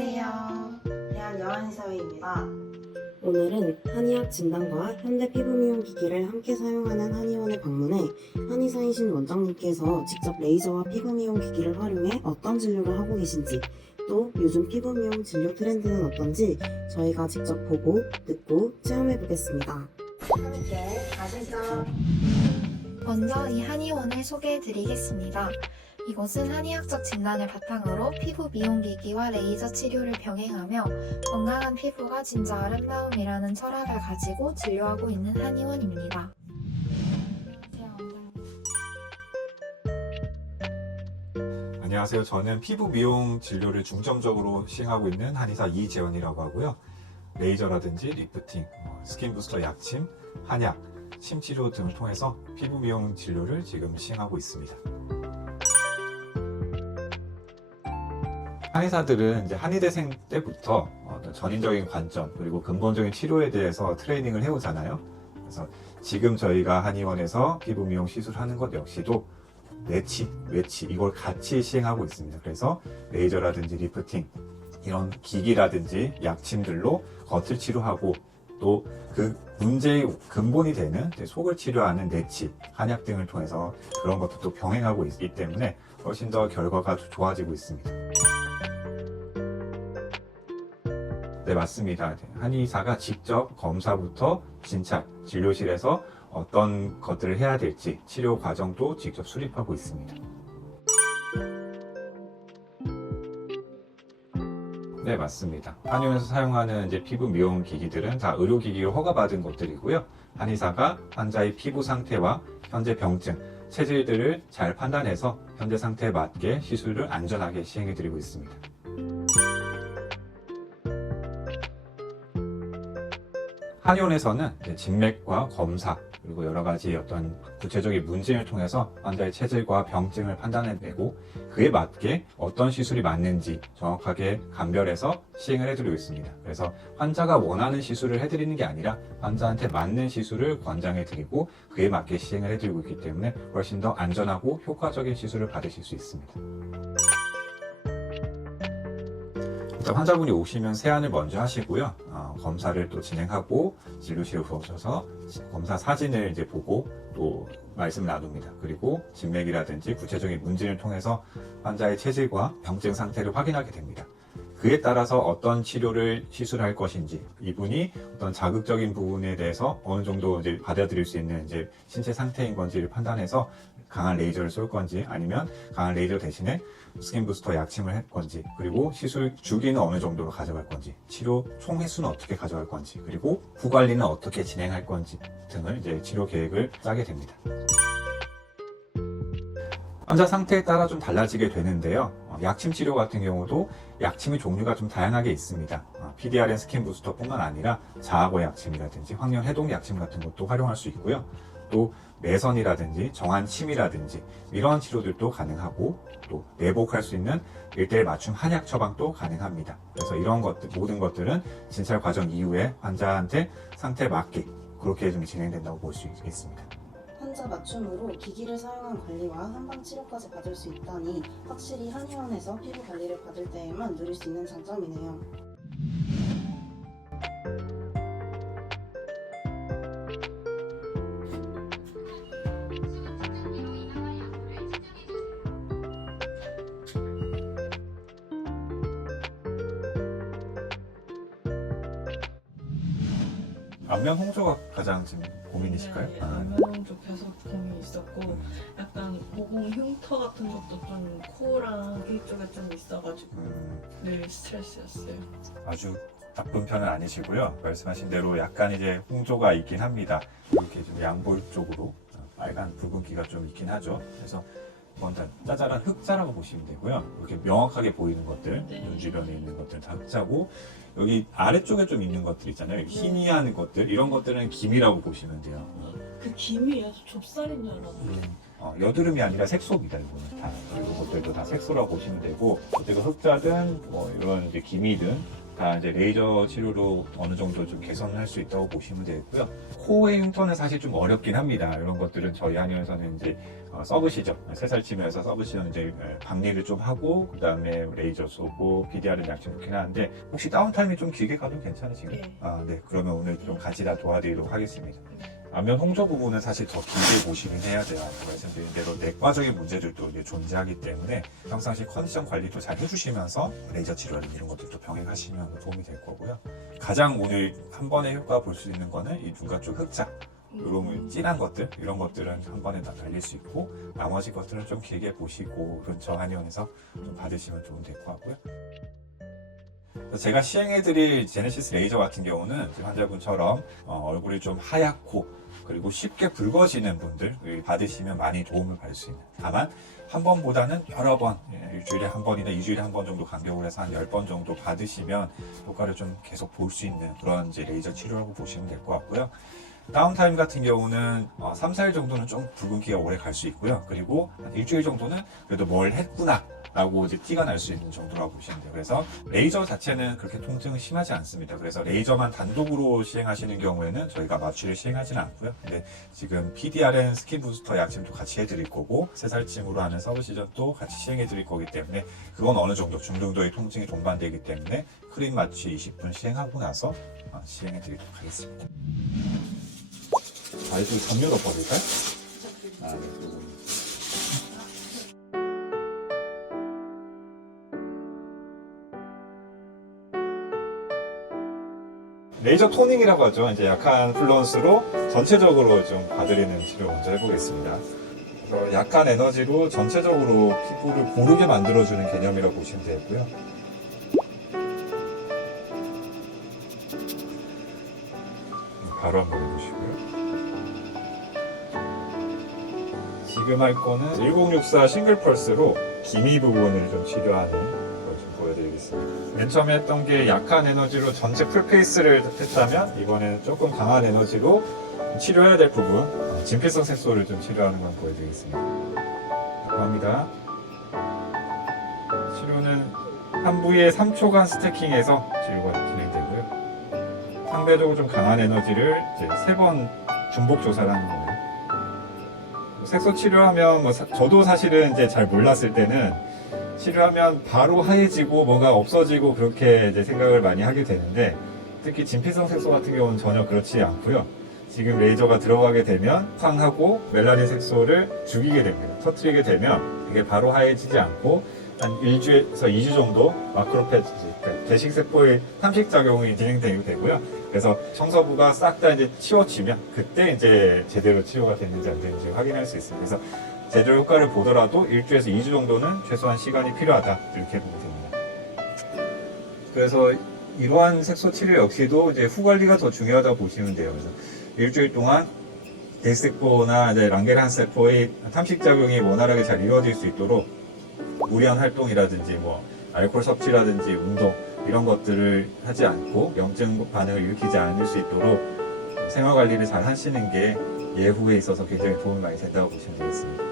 안녕하세요. 대한여한의사회입니다. 오늘은 한의학 진단과 현대 피부 미용 기기를 함께 사용하는 한의원에 방문해 한의사이신 원장님께서 직접 레이저와 피부 미용 기기를 활용해 어떤 진료를 하고 계신지, 또 요즘 피부 미용 진료 트렌드는 어떤지 저희가 직접 보고 듣고 체험해 보겠습니다. 함께 가시죠. 먼저 이 한의원을 소개해 드리겠습니다. 이곳은 한의학적 진단을 바탕으로 피부 미용기기와 레이저 치료를 병행하며 건강한 피부가 진짜 아름다움이라는 철학을 가지고 진료하고 있는 한의원입니다. 안녕하세요. 저는 피부 미용 진료를 중점적으로 시행하고 있는 한의사 이재원이라고 하고요. 레이저라든지 리프팅, 스킨 부스터 약침, 한약, 침치료 등을 통해서 피부 미용 진료를 지금 시행하고 있습니다. 한의사들은 이제 한의대생 때부터 어떤 전인적인 관점 그리고 근본적인 치료에 대해서 트레이닝을 해오잖아요. 그래서 지금 저희가 한의원에서 피부 미용 시술하는 것 역시도 내치, 외치 이걸 같이 시행하고 있습니다. 그래서 레이저라든지 리프팅 이런 기기라든지 약침들로 겉을 치료하고 또 그 문제의 근본이 되는 속을 치료하는 내치, 한약 등을 통해서 그런 것도 병행하고 있기 때문에 훨씬 더 결과가 좋아지고 있습니다. 네, 맞습니다. 한의사가 직접 검사부터 진찰, 진료실에서 어떤 것들을 해야 될지 치료 과정도 직접 수립하고 있습니다. 네, 맞습니다. 한의원에서 사용하는 이제 피부 미용 기기들은 다 의료기기로 허가받은 것들이고요. 한의사가 환자의 피부 상태와 현재 병증, 체질들을 잘 판단해서 현재 상태에 맞게 시술을 안전하게 시행해드리고 있습니다. 한의원에서는 진맥과 검사 그리고 여러 가지 어떤 구체적인 문진을 통해서 환자의 체질과 병증을 판단해내고 그에 맞게 어떤 시술이 맞는지 정확하게 감별해서 시행을 해드리고 있습니다. 그래서 환자가 원하는 시술을 해드리는 게 아니라 환자한테 맞는 시술을 권장해드리고 그에 맞게 시행을 해드리고 있기 때문에 훨씬 더 안전하고 효과적인 시술을 받으실 수 있습니다. 일단 환자분이 오시면 세안을 먼저 하시고요. 검사를 또 진행하고 진료실에 오셔서 검사 사진을 이제 보고 또 말씀을 나눕니다. 그리고 진맥이라든지 구체적인 문진을 통해서 환자의 체질과 병증 상태를 확인하게 됩니다. 그에 따라서 어떤 치료를 시술할 것인지, 이분이 어떤 자극적인 부분에 대해서 어느 정도 이제 받아들일 수 있는 이제 신체 상태인 건지를 판단해서 강한 레이저를 쏠 건지 아니면 강한 레이저 대신에 스킨 부스터 약침을 할 건지, 그리고 시술 주기는 어느 정도로 가져갈 건지, 치료 총 횟수는 어떻게 가져갈 건지, 그리고 후 관리는 어떻게 진행할 건지 등을 이제 치료 계획을 짜게 됩니다. 환자 상태에 따라 좀 달라지게 되는데요. 약침 치료 같은 경우도 약침의 종류가 좀 다양하게 있습니다. PDRN 스킨 부스터뿐만 아니라 자아고 약침이라든지 황련 해독 약침 같은 것도 활용할 수 있고요. 또 매선이라든지 정한침이라든지 이런 치료들도 가능하고 또 내복할 수 있는 1:1 맞춤 한약 처방도 가능합니다. 그래서 이런 것들 모든 것들은 진찰 과정 이후에 환자한테 상태에 맞게 그렇게 좀 진행된다고 볼 수 있겠습니다. 환자 맞춤으로 기기를 사용한 관리와 한방 치료까지 받을 수 있다니 확실히 한의원에서 피부 관리를 받을 때에만 누릴 수 있는 장점이네요. 안면 홍조가 가장 지금 고민이실까요? 네, 안면 쪽 계속 고민이 있었고 약간 모공 흉터 같은 것도 좀 코랑 귀 쪽에 좀 있어가지고 늘 스트레스였어요. 아주 나쁜 편은 아니시고요. 말씀하신 대로 약간 이제 홍조가 있긴 합니다. 이렇게 좀 양볼 쪽으로 빨간 붉은기가 좀 있긴 하죠. 그래서 먼저 짜잘한 흑자라고 보시면 되고요. 이렇게 명확하게 보이는 것들, 네. 눈 주변에 있는 것들 다 흑자고 여기 아래쪽에 좀 있는 것들 있잖아요. 희미한 것들 이런 것들은 기미라고 보시면 돼요. 그 김이 아주 좁쌀인 줄 알았는데 여드름이 아니라 색소입니다. 이거는 다 이런 것들도 다 색소라고 보시면 되고 어제가 흑자든 뭐 이런 이제 기미든 다 이제 레이저 치료로 어느 정도 좀 개선할 수 있다고 보시면 되고요. 코의 흉터는 사실 좀 어렵긴 합니다. 이런 것들은 저희 한의원에서는 이제 서브시저, 새살치면서 서브시저 이제 박리를 좀 하고 그 다음에 레이저 쏘고 PDR은 약점 좋긴 하는데 혹시 다운타임이 좀 길게 가도 괜찮으신가요? 네. 네. 그러면 오늘 좀 같이 다 도와드리도록 하겠습니다. 안면 홍조 부분은 사실 더 길게 보시긴 해야 돼요. 말씀드린 대로 내과적인 문제들도 이제 존재하기 때문에 평상시 컨디션 관리도 잘 해주시면서 레이저 치료를 이런 것들도 병행하시면 도움이 될 거고요. 가장 오늘 한 번에 효과 볼 수 있는 거는 이 눈가 쪽 흑자 이런 진한 것들 이런 것들은 한 번에 다 달릴 수 있고 나머지 것들은 좀 길게 보시고 근처 한의원에서 좀 받으시면 도움 될 것 같고요. 제가 시행해드릴 제네시스 레이저 같은 경우는 환자분처럼 얼굴이 좀 하얗고 그리고 쉽게 붉어지는 분들 받으시면 많이 도움을 받을 수 있는, 다만 한 번보다는 여러 번, 일주일에 한 번이나 2주일에 한 번 정도 간격으로 해서 한 10번 정도 받으시면 효과를 좀 계속 볼 수 있는 그런 이제 레이저 치료라고 보시면 될 것 같고요. 다운타임 같은 경우는 3, 4일 정도는 좀 붉은기가 오래 갈 수 있고요. 그리고 한 일주일 정도는 그래도 뭘 했구나 라고 이제 티가 날 수 있는 정도라고 보시면 돼요. 그래서 레이저 자체는 그렇게 통증은 심하지 않습니다. 그래서 레이저만 단독으로 시행하시는 경우에는 저희가 마취를 시행하지는 않고요. 근데 지금 PDRN 스킨 부스터 약침도 같이 해드릴 거고 새살침으로 하는 서브시전도 같이 시행해드릴 거기 때문에 그건 어느 정도 중등도의 통증이 동반되기 때문에 크림 마취 20분 시행하고 나서 시행해드리도록 하겠습니다. 이거 전면 엎어드릴까요? 네. 레이저 토닝이라고 하죠. 이제 약한 플루언스로 전체적으로 좀 봐드리는 치료 먼저 해보겠습니다. 그래서 약한 에너지로 전체적으로 피부를 고르게 만들어주는 개념이라고 보시면 되고요. 바로 한번 해보시고요. 지금 할 거는 1064 싱글 펄스로 기미 부분을 좀 치료하는 걸 좀 보여드리겠습니다. 맨 처음에 했던 게 약한 에너지로 전체 풀페이스를 했다면 이번에는 조금 강한 에너지로 치료해야 될 부분, 진피성 색소를 좀 치료하는 건 보여드리겠습니다. 합니다. 치료는 한 부위에 3초간 스태킹해서 치료가 진행되고요. 상대적으로 좀 강한 에너지를 이제 3번 중복 조사를 하는 거예요. 색소 치료하면 저도 사실은 이제 잘 몰랐을 때는 치료하면 바로 하얘지고 뭔가 없어지고 그렇게 이제 생각을 많이 하게 되는데 특히 진피성 색소 같은 경우는 전혀 그렇지 않고요. 지금 레이저가 들어가게 되면 황하고 멜라닌 색소를 죽이게 됩니다. 터뜨리게 되면 이게 바로 하얘지지 않고 한 1주에서 2주 정도 마크로페지, 대식세포의 탐식작용이 진행되게 되고요. 그래서 청소부가 싹 다 이제 치워지면 그때 이제 제대로 치료가 됐는지 안 됐는지 확인할 수 있습니다. 그래서 제대로 효과를 보더라도 1주에서 2주 정도는 최소한 시간이 필요하다 이렇게 보면 됩니다. 그래서 이러한 색소 치료 역시도 이제 후 관리가 더 중요하다고 보시면 돼요. 그래서 일주일 동안 대식세포나 이제 랑게르한 세포의 탐식작용이 원활하게 잘 이루어질 수 있도록 무리한 활동이라든지 알코올 섭취라든지 운동 이런 것들을 하지 않고 염증 반응을 일으키지 않을 수 있도록 생활 관리를 잘 하시는 게 예후에 있어서 굉장히 도움이 많이 된다고 보시면 되겠습니다.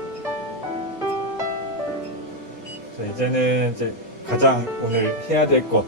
자, 이제는 이제 가장 오늘 해야 될 것,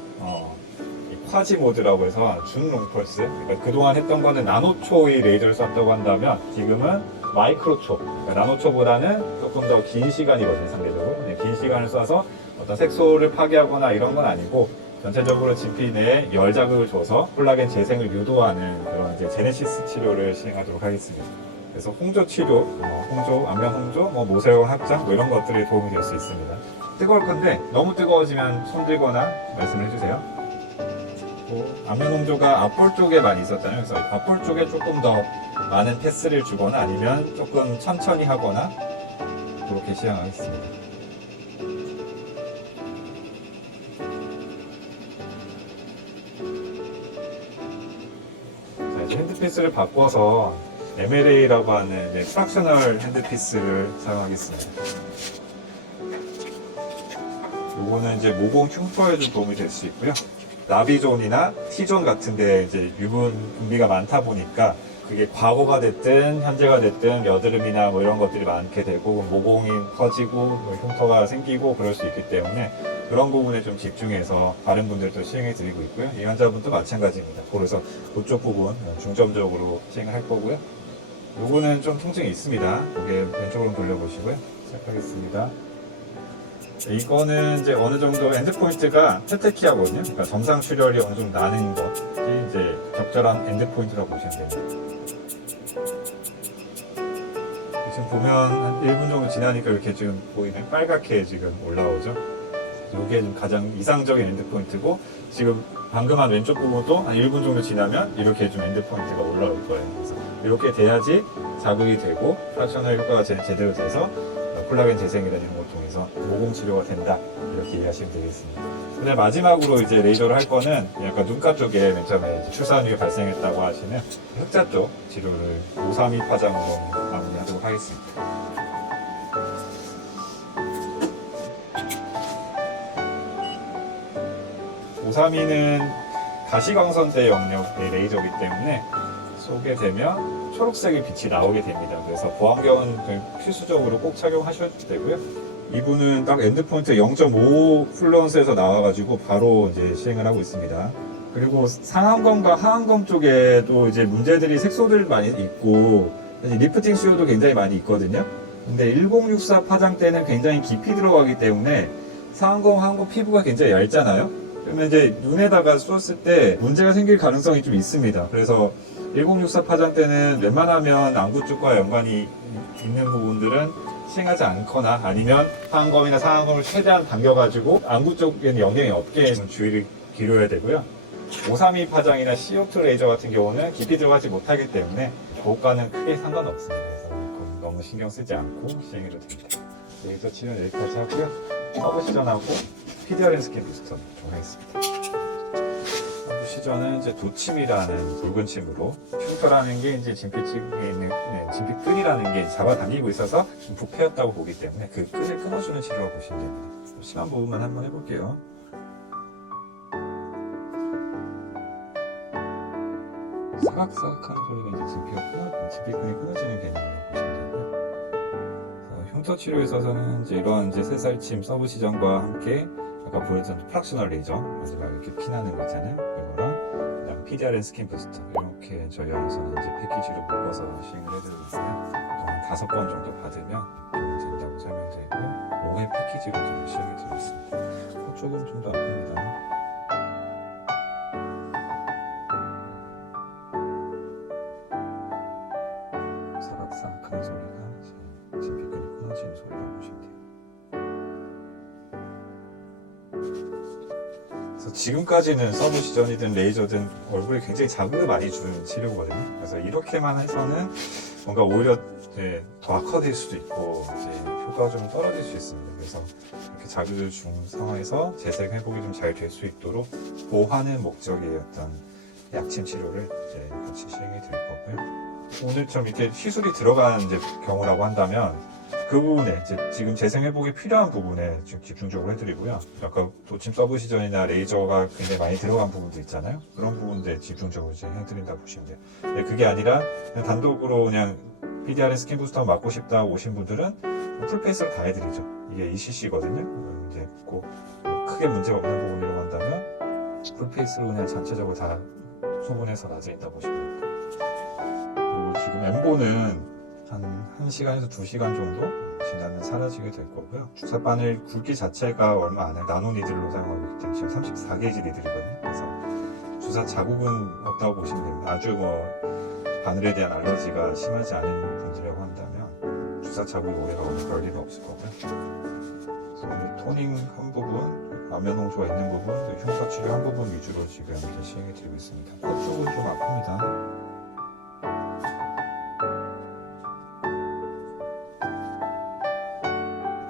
콰지 모드라고 해서 준롱펄스. 그러니까 그동안 했던 거는 나노초의 레이저를 썼다고 한다면 지금은 마이크로초. 그러니까 나노초보다는 조금 더 긴 시간이거든요, 상대적으로. 긴 시간을 쏴서 어떤 색소를 파괴하거나 이런 건 아니고 전체적으로 진피 내에 열 자극을 줘서 콜라겐 재생을 유도하는 그런 이제 제네시스 치료를 시행하도록 하겠습니다. 그래서 홍조 치료, 홍조, 안면 홍조, 모세혈관 확장 이런 것들이 도움이 될 수 있습니다. 뜨거울 건데 너무 뜨거워지면 손 들거나 말씀을 해주세요. 안면 홍조가 앞볼 쪽에 많이 있었잖아요. 그래서 앞볼 쪽에 조금 더 많은 패스를 주거나 아니면 조금 천천히 하거나 그렇게 시행하겠습니다. 자, 이제 핸드피스를 바꿔서 MLA라고 하는 프락셔널 핸드피스를 사용하겠습니다. 요거는 이제 모공 흉터에 좀 도움이 될 수 있고요. 나비존이나 T존 같은데 이제 유분 분비가 많다 보니까 그게 과거가 됐든 현재가 됐든 여드름이나 뭐 이런 것들이 많게 되고 모공이 커지고 뭐 흉터가 생기고 그럴 수 있기 때문에 그런 부분에 좀 집중해서 다른 분들도 시행해 드리고 있고요. 이 환자분도 마찬가지입니다. 그래서 그쪽 부분 중점적으로 시행을 할 거고요. 요거는 좀 통증이 있습니다. 고개 왼쪽으로 돌려보시고요. 시작하겠습니다. 이거는 이제 어느 정도 엔드포인트가 페테키아거든요. 그러니까 정상 출혈이 어느 정도 나는 것이 이제 적절한 엔드포인트라고 보시면 됩니다. 지금 보면 한 1분 정도 지나니까 이렇게 지금 보이네. 빨갛게 지금 올라오죠. 이게 좀 가장 이상적인 엔드포인트고, 지금 방금 한 왼쪽 부분도 한 1분 정도 지나면 이렇게 좀 엔드포인트가 올라올 거예요. 그래서 이렇게 돼야지 자극이 되고 프락셔널 효과가 제대로 돼서 콜라겐 재생이라는 이런 걸 통해서 모공 치료가 된다, 이렇게 이해하시면 되겠습니다. 근데 마지막으로 이제 레이저를 할 거는 약간 눈가 쪽에 맨 처음에 이제 출산 후에 발생했다고 하시는 흑자 쪽 치료를 532 파장으로 마무리하도록 하겠습니다. (532는) 가시광선대 영역의 레이저이기 때문에 쏘게 되면 초록색의 빛이 나오게 됩니다. 그래서 보안경은 필수적으로 꼭 착용하셔도 되고요. 이분은 딱 엔드포인트 0.5 플러스에서 나와가지고 바로 이제 시행을 하고 있습니다. 그리고 상안검과 하안검 쪽에도 이제 문제들이 색소들 많이 있고 리프팅 수요도 굉장히 많이 있거든요. 근데 1064 파장 때는 굉장히 깊이 들어가기 때문에 상안검, 하안검 피부가 굉장히 얇잖아요. 그러면 이제 눈에다가 쏘았을 때 문제가 생길 가능성이 좀 있습니다. 그래서 1064 파장 때는 웬만하면 안구 쪽과 연관이 있는 부분들은 시행하지 않거나 아니면 하안검이나 상안검을 최대한 당겨가지고 안구 쪽에는 영향이 없게 주의를 기울여야 되고요. 532 파장이나 CO2 레이저 같은 경우는 깊이 들어가지 못하기 때문에 고가는 크게 상관없습니다. 그래서 너무 신경 쓰지 않고 시행해도 됩니다. 레이저 치료는 여기까지 하고요. 서브 시전하고 PDRN 스킨 부스터 정하겠습니다. 시전은 이제 도침이라는 붉은 침으로, 흉터라는 게 이제 진피층에 있는 진피끈이라는 게 잡아당기고 있어서 부패였다고 보기 때문에 그 끈을 끊어주는 치료라고 보시면 됩니다. 심한 부분만 한번 해볼게요. 사각사각한 소리가 이제 진피끈이 끊어지는 개념이라고 보시면 되고요. 흉터 치료에 있어서는 이제 이런 이제 새살침 서브 시전과 함께 아까 보여드린 프락셔널 레이저 마지막 이렇게 피나는 거 있잖아요. 이거랑 그다음 PDRN 스킨 부스터 이렇게 저희 안에서는 이제 패키지로 묶어서 시행을 해드리고 있어요. 한 5번 정도 받으면 도움이 된다고 설명드리고요. 5회 패키지로 지금 시행해드리고 있습니다. 그쪽은 좀 더 아픕니다. 사각사각하는 소리가 진피끈이 끊어지는 소리라고 보시면 돼요. 그래서 지금까지는 서브 시전이든 레이저든 얼굴에 굉장히 자극을 많이 주는 치료거든요. 그래서 이렇게만 해서는 뭔가 오히려 더 악화될 수도 있고 효과가 좀 떨어질 수 있습니다. 그래서 이렇게 자극을 준 상황에서 재생 회복이 좀 잘 될 수 있도록 보호하는 목적의 어떤 약침 치료를 같이 시행해 드릴 거고요. 오늘처럼 이렇게 시술이 들어간 경우라고 한다면 그 부분에 지금 재생 회복이 필요한 부분에 지금 집중적으로 해드리고요. 아까 도침 서브 시전이나 레이저가 굉장히 많이 들어간 부분도 있잖아요. 그런 부분들에 집중적으로 해드린다 보시면 돼요. 근데 그게 아니라 그냥 단독으로 그냥 PDRN 스킨 부스터 맞고 싶다 오신 분들은 풀페이스로 다 해드리죠. 이게 ECC거든요. 이제 꼭 크게 문제가 없는 부분이라고 한다면 풀페이스로 그냥 전체적으로 다 소분해서 놔드린다 보시면 됩니다. 그리고 지금 엠보는 한 1시간에서 2시간 정도 지나면 사라지게 될 거고요. 주사 바늘 굵기 자체가 얼마 안 해요. 나노니들로 사용하고 있기 때문에 지금 34게이지 니들이거든요. 그래서 주사 자국은 없다고 보시면 됩니다. 아주 바늘에 대한 알러지가 심하지 않은 분들이라고 한다면 주사 자국이 오래가 그럴 일은 없을 거고요. 그래서 오늘 토닝 한 부분, 안면 홍조가 있는 부분, 흉터 치료 한 부분 위주로 지금 이제 시행해 드리고 있습니다. 코 쪽은 좀 아픕니다.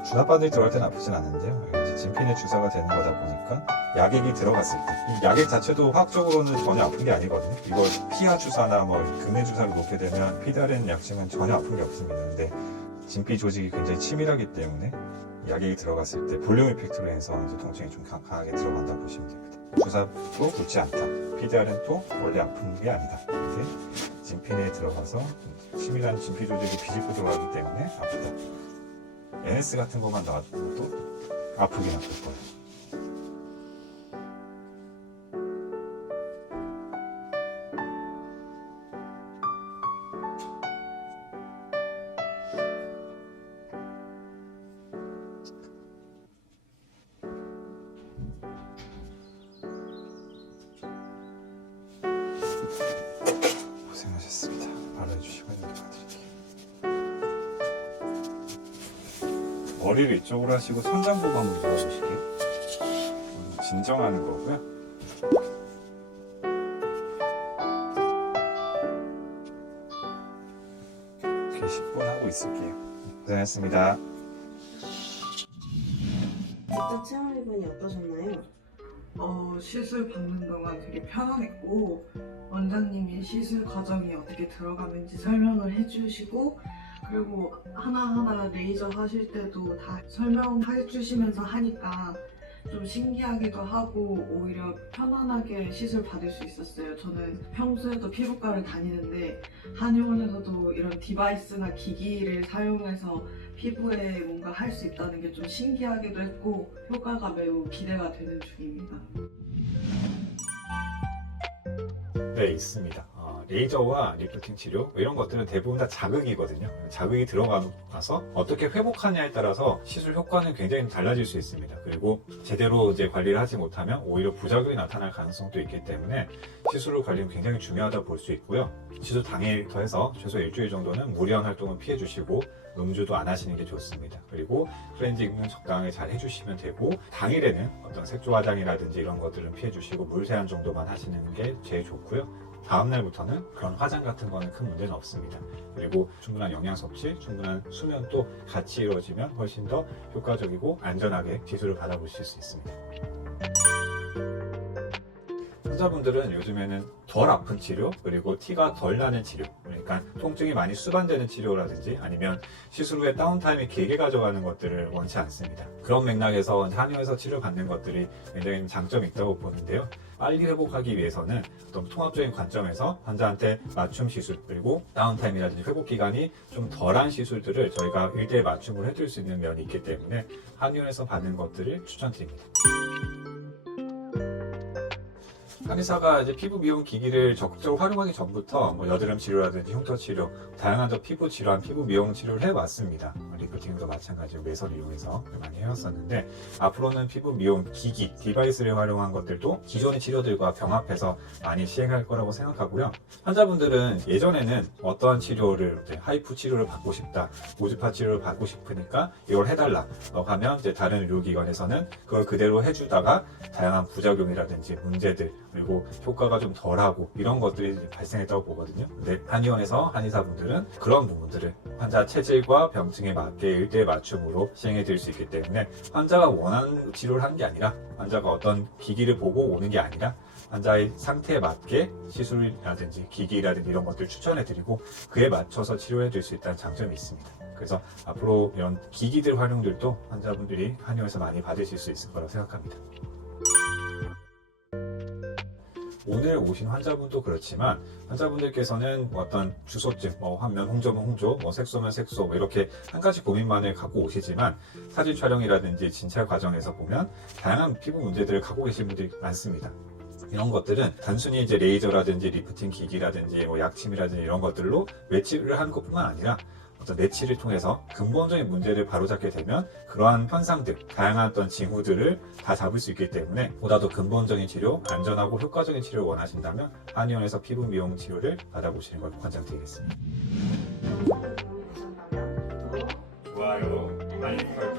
주사 바늘이 들어갈 때는 아프진 않은데요. 이제 진피내 주사가 되는 거다 보니까 약액이 들어갔을 때 이 약액 자체도 화학적으로는 전혀 아픈 게 아니거든요. 이걸 피하 주사나 금내 주사를 놓게 되면 PDRN 약침은 전혀 아픈 게 없습니다. 근데 진피 조직이 굉장히 치밀하기 때문에 약액이 들어갔을 때 볼륨 이펙트로 해서 통증이 좀 강하게 들어간다 보시면 됩니다. 주사도 굵지 않다. PDRN도 원래 아픈 게 아니다. 근데 진피내에 들어가서 치밀한 진피 조직이 비집고 들어가기 때문에 아프다. NS 같은 것만 놔둬도 아프긴 아플 거예요. 고생하셨습니다. 발라주시고 이렇게 봐드릴게요. 머리를 이쪽으로 하시고 천장 보고 한번 누워주실게요. 진정하는 거고요. 이렇게 10분 하고 있을게요. 고생하셨습니다. 직접 체험해보니 어떠셨나요? 시술 받는 동안 되게 편안했고 원장님이 시술 과정이 어떻게 들어가는지 설명을 해주시고 그리고 하나하나 레이저 하실 때도 다 설명해 주시면서 하니까 좀 신기하기도 하고 오히려 편안하게 시술 받을 수 있었어요. 저는 평소에도 피부과를 다니는데 한의원에서도 이런 디바이스나 기기를 사용해서 피부에 뭔가 할 수 있다는 게 좀 신기하기도 했고 효과가 매우 기대가 되는 중입니다. 네, 있습니다. 레이저와 리프팅 치료 이런 것들은 대부분 다 자극이거든요. 자극이 들어가서 어떻게 회복하냐에 따라서 시술 효과는 굉장히 달라질 수 있습니다. 그리고 제대로 이제 관리를 하지 못하면 오히려 부작용이 나타날 가능성도 있기 때문에 시술 후 관리는 굉장히 중요하다 볼 수 있고요. 시술 당일부터 해서 최소 일주일 정도는 무리한 활동은 피해 주시고 음주도 안 하시는 게 좋습니다. 그리고 클렌징은 적당하게 잘 해주시면 되고 당일에는 어떤 색조 화장이라든지 이런 것들은 피해 주시고 물 세안 정도만 하시는 게 제일 좋고요. 다음날부터는 그런 화장 같은 거는 큰 문제는 없습니다. 그리고 충분한 영양 섭취, 충분한 수면도 같이 이루어지면 훨씬 더 효과적이고 안전하게 시술을 받아보실 수 있습니다. 환자분들은 요즘에는 덜 아픈 치료 그리고 티가 덜 나는 치료, 그러니까 통증이 많이 수반되는 치료라든지 아니면 시술 후에 다운타임이 길게 가져가는 것들을 원치 않습니다. 그런 맥락에서 한의원에서 치료받는 것들이 굉장히 장점이 있다고 보는데요. 빨리 회복하기 위해서는 어떤 통합적인 관점에서 환자한테 맞춤 시술 그리고 다운타임이라든지 회복 기간이 좀 덜한 시술들을 저희가 1대1 맞춤을 해줄 수 있는 면이 있기 때문에 한의원에서 받는 것들을 추천드립니다. 한의사가 이제 피부 미용 기기를 적극적으로 활용하기 전부터 뭐 여드름 치료라든지 흉터 치료, 다양한 피부 질환, 피부 미용 치료를 해왔습니다. 리프팅도 마찬가지로 매설 이용해서 많이 해왔었는데 앞으로는 피부 미용 기기, 디바이스를 활용한 것들도 기존의 치료들과 병합해서 많이 시행할 거라고 생각하고요. 환자분들은 예전에는 어떠한 치료를 하이프 치료를 받고 싶다, 고주파 치료를 받고 싶으니까 이걸 해달라 하면 이제 다른 의료기관에서는 그걸 그대로 해주다가 다양한 부작용이라든지 문제들 그리고 효과가 좀 덜하고 이런 것들이 발생했다고 보거든요. 근데 한의원에서 한의사분들은 그런 부분들을 환자 체질과 병증에 맞게 1대1 맞춤으로 시행해 드릴 수 있기 때문에 환자가 원하는 치료를 하는 게 아니라 환자가 어떤 기기를 보고 오는 게 아니라 환자의 상태에 맞게 시술이라든지 기기라든지 이런 것들을 추천해 드리고 그에 맞춰서 치료해 드릴 수 있다는 장점이 있습니다. 그래서 앞으로 이런 기기들 활용들도 환자분들이 한의원에서 많이 받으실 수 있을 거라고 생각합니다. 오늘 오신 환자분도 그렇지만 환자분들께서는 어떤 주소증, 환면 홍조면 홍조, 색소면 색소 이렇게 한 가지 고민만을 갖고 오시지만 사진 촬영이라든지 진찰 과정에서 보면 다양한 피부 문제들을 갖고 계신 분들이 많습니다. 이런 것들은 단순히 이제 레이저라든지 리프팅 기기라든지 약침이라든지 이런 것들로 외치를 하는 것뿐만 아니라 어떤 내치를 통해서 근본적인 문제를 바로잡게 되면 그러한 현상들, 다양한 어떤 징후들을 다 잡을 수 있기 때문에 보다 더 근본적인 치료, 안전하고 효과적인 치료를 원하신다면 한의원에서 피부 미용 치료를 받아보시는 걸 권장드리겠습니다. 영상이 도움이 되셨다면 구독, 좋아요, 알림 설정